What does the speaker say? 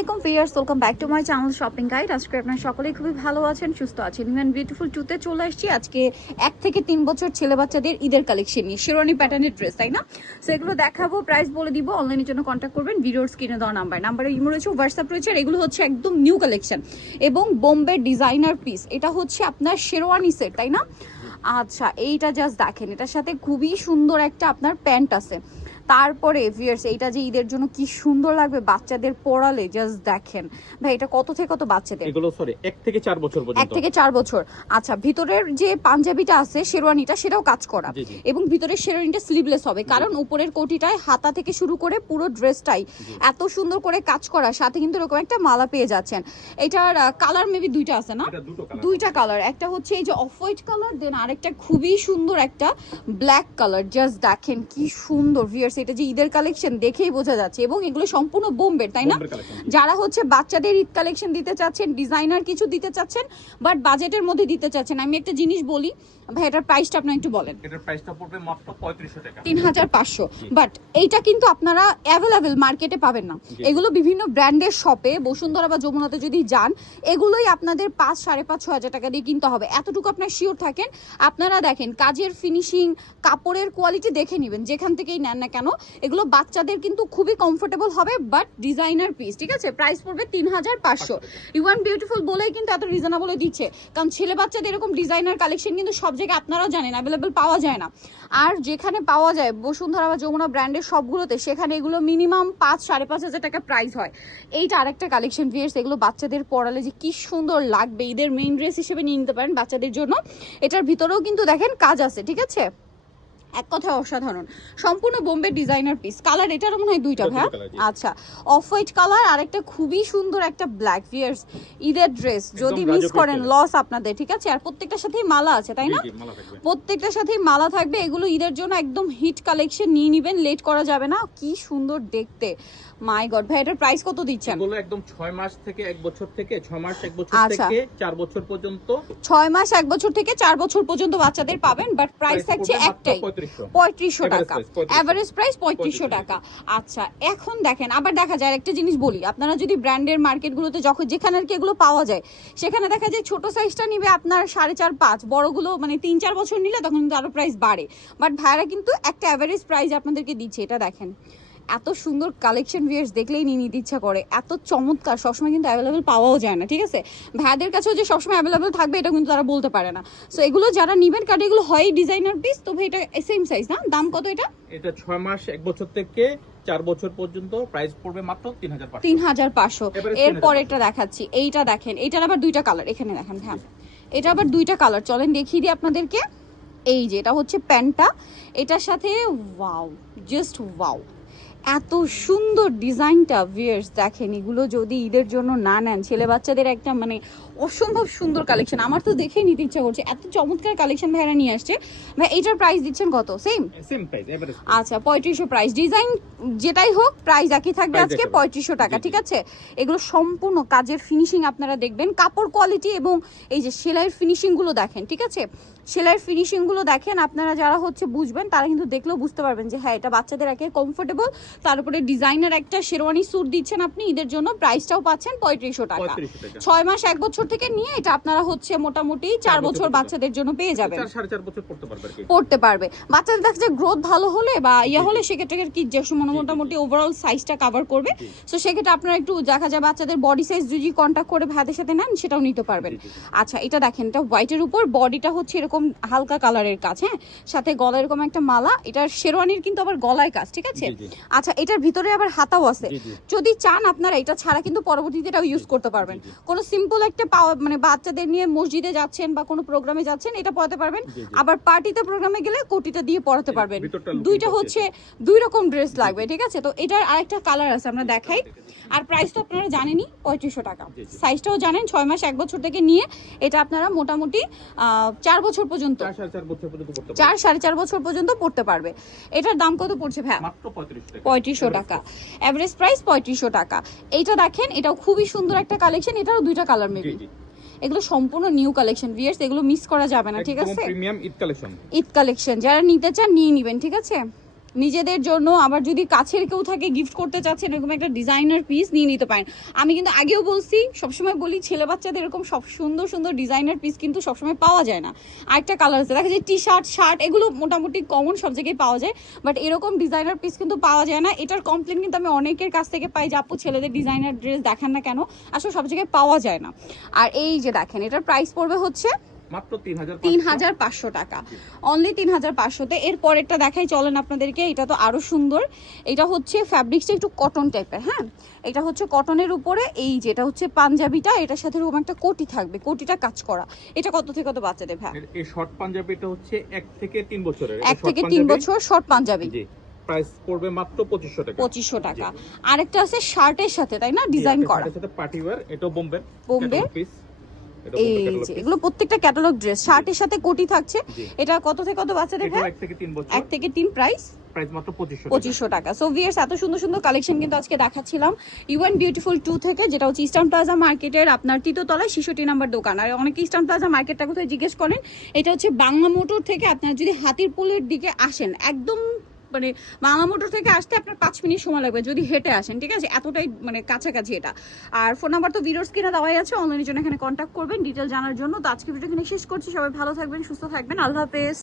আলাইকুম viewers, welcome back to my channel shopping guide. আজকে আপনারা সকলেই খুবই ভালো আছেন, সুস্থ আছেন। ইভেন বিউটিফুল টুতে চলে আসছি আজকে 1 থেকে 3 বছর ছেলে বাচ্চাদের ঈদের কালেকশন নিয়ে, শেরওয়ানি প্যাটার্নের ড্রেস, তাই না? সো এগুলো দেখাবো, প্রাইস বলে দিব। অনলাইনের জন্য কন্ট্যাক্ট করবেন ভিডিওর স্ক্রিনে দেওয়া নাম্বারে ইমো রয়েছে, হোয়াটসঅ্যাপ রয়েছে। আর এগুলো হচ্ছে একদম নিউ কালেকশন এবং বোম্বে ডিজাইনার পিস। এটা হচ্ছে আপনার শেরওয়ানি সেট, তাই না? আচ্ছা, এইটা জাস্ট দেখেন, এটার সাথে খুবই সুন্দর একটা আপনার প্যান্ট আছে। তারপরে ভিউয়ার্স, এইটা যে ঈদের জন্য কি সুন্দর লাগবে বাচ্চাদের পরালে, জাস্ট দেখেন। ভাই এটা কত থেকে কত বাচ্চাদের? এগুলো সরি 1 থেকে 4 বছর পর্যন্ত। 1 থেকে 4 বছর। আচ্ছা, ভিতরের যে পাঞ্জাবিটা আছে শেরওয়ানিটা, সেটাও কাজ করা এবং ভিতরের শেরওয়ানিটা স্লিভলেস হবে, কারণ উপরের কোটিটায় হাতা থেকে শুরু করে পুরো ড্রেসটাই এত সুন্দর করে কাজ করা। সাথে কিন্তু এরকম একটা মালা পেয়ে যাচ্ছেন। এটার কালার মেবি দুইটা আছে না? দুইটা কালার, একটা হচ্ছে এই যে অফ হোয়াইট কালার, দেন আরেকটা খুবই সুন্দর একটা ব্ল্যাক কালার। জাস্ট দেখেন কি সুন্দর ভিউয়ার্স, এটা যে ঈদের কালেকশন দেখেই বোঝা যাচ্ছে। এবং এগুলো সম্পূর্ণ বোম্বের, তাই না? যারা হচ্ছে বাচ্চাদের ঈদ কালেকশন দিতে চাচ্ছেন, ডিজাইনার কিছু দিতে চাচ্ছেন, বাট বাজেটের মধ্যে দিতে চাচ্ছেন, আমি একটা জিনিস বলি ভাই, এটার প্রাইসটা আপনি একটু বলেন। এটার প্রাইসটা পড়বে মাত্র 3500 টাকা, 3500। বাট এইটা কিন্তু আপনারা অ্যাভেলেবেল মার্কেটে পাবেন না। এগুলো বিভিন্ন ব্র্যান্ডের শপে, বসুন্ধরা বা যমুনাতে যদি যান, এগুলোই আপনাদের 5,500-6,000 টাকা দিয়ে কিনতে হবে। এতটুকু আপনার শিওর থাকেন। আপনারা দেখেন কাজের ফিনিশিং, কাপড়ের কোয়ালিটি দেখে নেবেন যেখান থেকেই নেন না কেন। এগুলো বাচ্চাদের কিন্তু খুবই কমফোর্টেবল হবে, বাট ডিজাইনার পিস, ঠিক আছে? প্রাইস পড়বে 3500। ইউয়ান বিউটিফুল বলেই কিন্তু এত রিজনেবলে দিচ্ছে, কারণ ছেলে বাচ্চাদের এরকম ডিজাইনার কালেকশন কিন্তু সব জায়গায় আপনারাও জানেন অ্যাভেলেবেল পাওয়া যায় না। আর যেখানে পাওয়া যায় বসুন্ধরা বা যমুনা ব্র্যান্ডের সবগুলোতে, সেখানে এগুলো মিনিমাম 5,000-5,500 টাকা প্রাইস হয়। এইটা আরেকটা কালেকশন ভিউয়ার্স, এগুলো বাচ্চাদের পরালে যে কি সুন্দর লাগবে, ঈদের মেইন ড্রেস হিসেবে নিয়ে নিতে পারেন বাচ্চাদের জন্য। এটার ভিতরেও কিন্তু দেখেন কাজ আছে, ঠিক আছে? এক কথায় অসাধারণ, সম্পূর্ণ বোম্বে ডিজাইনার পিস। কালার এটারও মনে হয় দুইটা ভাই। আচ্ছা, অফ হোয়াইট কালার আর একটা খুবই সুন্দর একটা ব্ল্যাক। ভিউয়ার্স, ঈদের ড্রেস যদি মিস করেন লস আপনাদের, ঠিক আছে? আর প্রত্যেকটার সাথেই মালা আছে, তাই না? প্রত্যেকটার সাথেই মালা থাকবে। এগুলো ঈদের জন্য একদম হিট কালেকশন, নিয়ে নিবেন, লেট করা যাবে না। কি সুন্দর দেখতে, মাই গড। ভাই এটার প্রাইস কত দিচ্ছেন? এগুলো একদম 6 মাস থেকে 1 বছর থেকে 6 মাস 1 বছর থেকে 4 বছর পর্যন্ত। 6 মাস 1 বছর থেকে 4 বছর পর্যন্ত বাচ্চাদের পাবেন, বাট প্রাইস থাকছে একটাই, 3500 টাকা। এভারেজ প্রাইস 3500 টাকা। আচ্ছা, এখন দেখেন, আবার দেখা যায় একটা জিনিস বলি, আপনারা যদি ব্র্যান্ডের মার্কেটগুলোতে যখন যেখানে আর কি এগুলো পাওয়া যায়, সেখানে দেখা যায় ছোট সাইজটা নিবে আপনার 4.5-5, বড়গুলো মানে 3-4 বছর নিলে তখন কিন্তু আরো প্রাইস বাড়ে। বাট ভাইরা কিন্তু একটা এভারেজ প্রাইস আপনাদেরকে দিচ্ছে। এটা দেখেন, এত সুন্দর কালেকশন ভিউয়ার্স, দেখলেই নিয়ে নিতে ইচ্ছা করে। এত চমৎকার, সবসময় কিন্তু অ্যাভেলেবেল পাওয়াও যায় না, ঠিক আছে? ভাইদের কাছেও যে সবসময় অ্যাভেলেবেল থাকবে এটা কিন্তু তারা বলতে পারে না। সো এগুলো যারা নিবেন, কারণ এগুলো হয় ডিজাইনার পিস, তো ভাই এটা সেম সাইজ না? দাম কত এটা? এটা 6 মাস 1 বছর থেকে 4 বছর পর্যন্ত প্রাইস পড়বে মাত্র 3500। 3500। এরপর এটা দেখাচ্ছি, এইটা দেখেন, এইটার আবার দুইটা কালার, এখানে দেখেন। হ্যাঁ, এটা আবার দুইটা কালার, চলেন দেখিয়ে দিই আপনাদেরকে। এই যে এটা হচ্ছে প্যান্টটা, এটার সাথে ওয়াও, জাস্ট ওয়াও, এত সুন্দর ডিজাইনটা ভিউয়ার্স। দেখেন, এগুলো যদি ঈদের জন্য না নেন, ছেলে বাচ্চাদের একটা মানে অসম্ভব সুন্দর কালেকশন। আমার তো দেখেই নিতে ইচ্ছা করছে, এত চমৎকার কালেকশন ভাইরা নিয়ে আসছে। ভাই এইটার প্রাইস দিচ্ছেন কত? Same price average. আচ্ছা, 3500 প্রাইস। ডিজাইন যেটাই হোক প্রাইস একই থাকবে আজকে 3500 টাকা, ঠিক আছে? এগুলো সম্পূর্ণ কাজের ফিনিশিং আপনারা দেখবেন, কাপড় কোয়ালিটি এবং এই যে সেলাইয়ের ফিনিশিং গুলো দেখেন, ঠিক আছে? সেলাইয়ের ফিনিশিং গুলো দেখেন, আপনারা যারা হচ্ছে বুঝবেন তারা কিন্তু দেখলেও বুঝতে পারবেন যে হ্যাঁ, এটা বাচ্চাদের একে কমফোর্টেবল। তারপরে ডিজাইনার একটা শেরওয়ানি স্যুট দিচ্ছেন আপনি ঈদের জন্য, প্রাইসটাও পাচ্ছেন 3500 টাকা। 6 মাস 1 বছর থেকে নিয়ে এটা আপনারা হচ্ছে মোটামুটি 4 বছর বাচ্চাদের জন্য পেয়ে যাবেন। 4.5 বছর পড়তে পারবে বাচ্চাদের। দেখা যায় গ্রোথ ভালো হলে বা ইয়া হলে সেক্ষেত্রে কি যে মোটামুটি ওভারঅল সাইজটা কভার করবে। সো সেক্ষেত্রে আপনারা একটু দেখা যায় বাচ্চাদের বডি সাইজ যদি কন্ট্যাক্ট করে ভাইদের সাথে নেন, সেটাও নিতে পারবেন। আচ্ছা, এটা দেখেন, এটা হোয়াইটের উপর, বডিটা হচ্ছে এরকম হালকা কালারের কাজ, হ্যাঁ, সাথে গলায় এরকম একটা মালা। এটার শেরওয়ানির কিন্তু আবার গলায় কাজ, ঠিক আছে? আচ্ছা, এটার ভিতরে আবার হাতাও আছে। যদি চান আপনারা এটা ছাড়া কিন্তু পরবর্তীতে এটাও ইউজ করতে পারবেন। কোনো সিম্পল একটা মানে বাচ্চাদের নিয়ে মসজিদে যাচ্ছেন বা কোনো প্রোগ্রামে যাচ্ছেন, এটা পড়াতে পারবেন। আবার পার্টিতে প্রোগ্রামে গেলে কোটিটা দিয়ে পড়াতে পারবেন। দুইটা হচ্ছে দুই রকম ড্রেস লাগবে, ঠিক আছে? তো এটার আরেকটা কালার আছে, আমরা দেখাই। আর প্রাইস তো আপনারা জানেনই, 3500 টাকা। সাইজটাও জানেন, 6 মাস 1 বছর থেকে নিয়ে এটা আপনারা মোটামুটি 4 বছর পর্যন্ত, 4-4.5 বছর পর্যন্ত পড়তে পারবে। এটার দাম কত পড়ছে ভাই? মাত্র 3500 টাকা। এভারেজ প্রাইস 3500 টাকা। এইটা দেখেন, এটাও খুবই সুন্দর একটা কালেকশন। এটারও দুইটা কালার মেবি। এগুলো সম্পূর্ণ নিউ কালেকশন ভিউয়ার্স, এগুলো মিস করা যাবে না, ঠিক আছে? Premium Eid collection. Eid collection যারা নিতে চান নিয়ে নেবেন, ঠিক আছে? নিজেদের জন্য, আবার যদি কাছের কেউ থাকে গিফট করতে চাচ্ছেন এরকম একটা ডিজাইনার পিস নিয়ে নিতে পারেন। আমি কিন্তু আগেও বলছি, সবসময় বলি ছেলে বাচ্চাদের এরকম সব সুন্দর সুন্দর ডিজাইনার পিস কিন্তু সবসময় পাওয়া যায় না। আরেকটা কালার আছে, দেখা যায় টি শার্ট, শার্ট এগুলো মোটামুটি কমন সব জায়গায় পাওয়া যায়, বাট এরকম ডিজাইনার পিস কিন্তু পাওয়া যায় না। এটার কমপ্লেন কিন্তু আমি অনেকের কাছ থেকে পাই যে আপু ছেলেদের ডিজাইনার ড্রেস দেখান না কেন, আসলে সব জায়গায় পাওয়া যায় না। আর এই যে দেখেন, এটার প্রাইস পড়বে হচ্ছে মাত্র 3,500 টাকা, অনলি 3,500-তে। এর পরেরটা দেখাই চলেন আপনাদেরকে, এটা তো আরো সুন্দর। এটা হচ্ছে ফ্যাব্রিক্সটা একটু কটন টাইপের, হ্যাঁ এটা হচ্ছে কটনের উপরে, এই যেটা হচ্ছে পাঞ্জাবিটা, এটার সাথে এরকম একটা কোটি থাকবে, কোটিটা কাজ করা। এটা কত থেকে কত বাচ্চাদের ভাই? এই শর্ট পাঞ্জাবিটা হচ্ছে 1 থেকে 3 বছরের, 1 থেকে 3 বছর শর্ট পাঞ্জাবি। জি, প্রাইস পড়বে মাত্র 2500 টাকা। 2500 টাকা। আরেকটা আছে শার্টের সাথে, তাই না, ডিজাইন করা, এর সাথে পার্টি ওয়্যার, এটাও বোম্বের পিস। এই যে এগুলো প্রত্যেকটা ক্যাটালগ ড্রেস, শার্টের সাথে কোটি থাকছে। এটা কত থেকে কত বাচ্চাদের ভাই? 1 থেকে 3 বছর। 1 থেকে 3, প্রাইস মাত্র 2500 টাকা। সো ভিউয়ার্স, এত সুন্দর সুন্দর কালেকশন কিন্তু আজকে দেখাচ্ছিলাম ইউএন বিউটিফুল 2 থেকে, যেটা হচ্ছে ইস্টার্ন প্লাজা মার্কেটের আপনার 3 তলায় 66 নাম্বার দোকান। আর অনেকে ইস্টার্ন প্লাজা মার্কেটটা কোথায় জিজ্ঞেস করেন, এটা হচ্ছে বাংলা মোটর থেকে। আপনার যদি হাতিরপুলের দিকে আসেন, একদম মানে বাংলা মোটর থেকে আসতে আপনার 5 মিনিট সময় লাগবে যদি হেঁটে আসেন, ঠিক আছে, এতটাই মানে কাছাকাছি এটা। আর ফোন নাম্বার তো ভিডিওর স্ক্রিনে দেওয়াই আছে, অনলাইনের জন্য এখানে কন্ট্যাক্ট করবেন ডিটেল জানার জন্য। তো আজকে ভিডিও এখানে শেষ করছি, সবাই ভালো থাকবেন, সুস্থ থাকবেন, আল্লাহ হাফেজ।